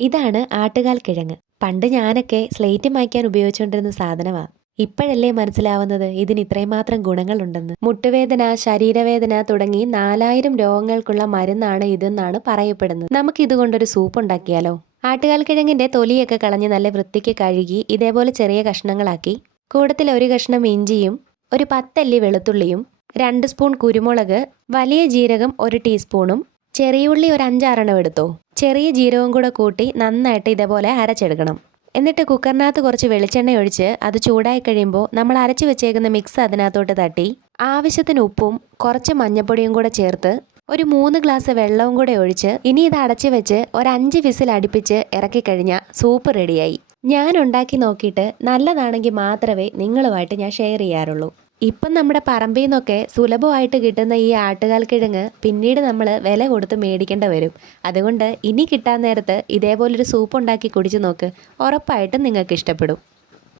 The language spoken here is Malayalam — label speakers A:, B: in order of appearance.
A: ഇതാണ് ആട്ടുകാൽ കിഴങ്ങ്. പണ്ട് ഞാനൊക്കെ സ്ലേറ്റ് മായ്ക്കാൻ ഉപയോഗിച്ചുകൊണ്ടിരുന്ന സാധനമാ. ഇപ്പോഴല്ലേ മനസ്സിലാവുന്നത് ഇതിന് ഇത്രയും മാത്രം ഗുണങ്ങളുണ്ടെന്ന്. മുട്ടുവേദന ശരീരവേദന തുടങ്ങി നാലായിരം രോഗങ്ങൾക്കുള്ള മരുന്നാണ് ഇതെന്നാണ് പറയപ്പെടുന്നത്. നമുക്ക് ഇതുകൊണ്ടൊരു സൂപ്പ് ഉണ്ടാക്കിയാലോ? ആട്ടുകാൽ കിഴങ്ങിന്റെ തൊലിയൊക്കെ കളഞ്ഞ് നല്ല വൃത്തിക്ക് കഴുകി ഇതേപോലെ ചെറിയ കഷ്ണങ്ങളാക്കി. കൂടത്തിൽ ഒരു കഷ്ണം ഇഞ്ചിയും ഒരു പത്തല്ലി വെളുത്തുള്ളിയും രണ്ട് സ്പൂൺ കുരുമുളക് വലിയ ജീരകം ഒരു ടീസ്പൂണും ചെറിയുള്ളി ഒരു അഞ്ചാറെണ്ണം എടുത്തോ? ചെറിയ ജീരകവും കൂടെ കൂട്ടി നന്നായിട്ട് ഇതേപോലെ അരച്ചെടുക്കണം. എന്നിട്ട് കുക്കറിനകത്ത് കുറച്ച് വെളിച്ചെണ്ണ ഒഴിച്ച് അത് ചൂടായി കഴിയുമ്പോൾ നമ്മൾ അരച്ചു വെച്ചേക്കുന്ന മിക്സ് അതിനകത്തോട്ട് തട്ടി. ആവശ്യത്തിന് ഉപ്പും കുറച്ച് മഞ്ഞൾപ്പൊടിയും കൂടെ ചേർത്ത് ഒരു മൂന്ന് ഗ്ലാസ് വെള്ളവും കൂടെ ഒഴിച്ച് ഇനി ഇത് അടച്ചു വെച്ച് ഒരു അഞ്ച് വിസിൽ അടുപ്പിച്ച് ഇറക്കി കഴിഞ്ഞാൽ സൂപ്പ് റെഡിയായി. ഞാൻ ഉണ്ടാക്കി നോക്കിയിട്ട് നല്ലതാണെങ്കിൽ മാത്രമേ നിങ്ങളുമായിട്ട് ഞാൻ ഷെയർ ചെയ്യാറുള്ളൂ. ഇപ്പം നമ്മുടെ പറമ്പിൽ നിന്നൊക്കെ സുലഭമായിട്ട് കിട്ടുന്ന ഈ ആട്ടുകാൽ കിഴങ്ങ് പിന്നീട് നമ്മൾ വില കൊടുത്ത് മേടിക്കേണ്ട വരും. അതുകൊണ്ട് ഇനി കിട്ടാൻ നേരത്ത് ഇതേപോലൊരു സൂപ്പ് ഉണ്ടാക്കി കുടിച്ച് നോക്ക്. ഉറപ്പായിട്ടും നിങ്ങൾക്ക് ഇഷ്ടപ്പെടും.